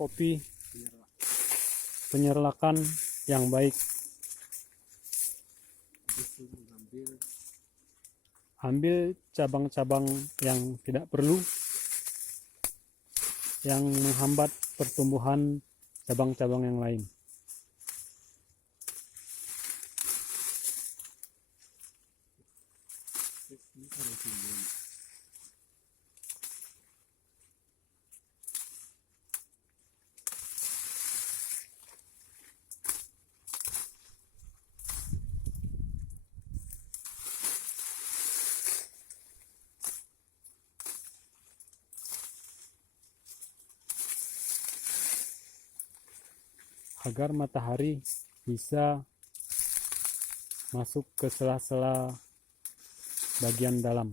kopi penyerlakan yang baik. Ambil cabang-cabang yang tidak perlu, yang menghambat pertumbuhan cabang-cabang yang lain. Agar matahari bisa masuk ke sela-sela bagian dalam.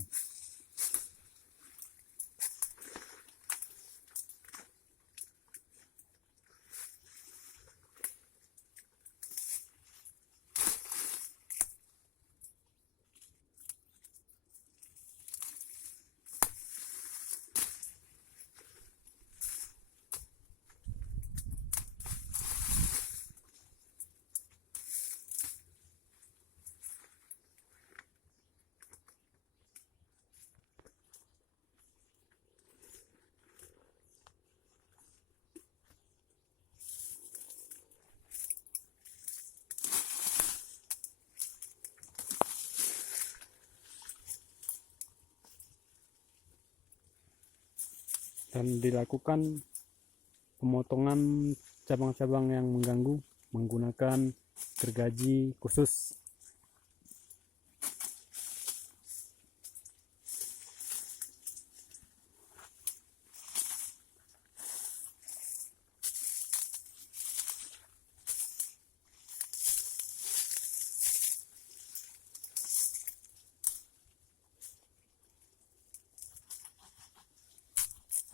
Dan dilakukan pemotongan cabang-cabang yang mengganggu menggunakan gergaji khusus.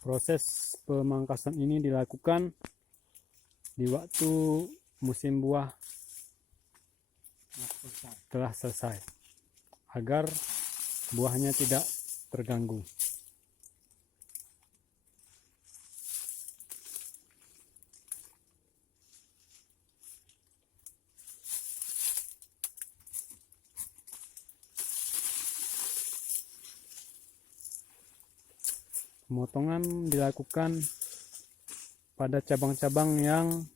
Proses pemangkasan ini dilakukan di waktu musim buah telah selesai, agar buahnya tidak terganggu. Pemotongan dilakukan pada cabang-cabang yang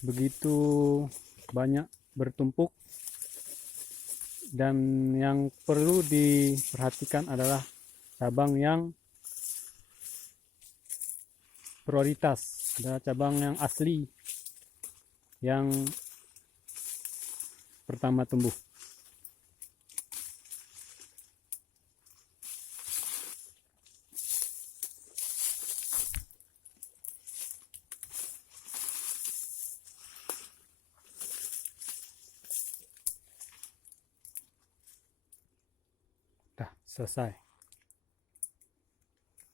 begitu banyak bertumpuk, dan yang perlu diperhatikan adalah cabang yang prioritas, adalah cabang yang asli yang pertama tumbuh. Selesai.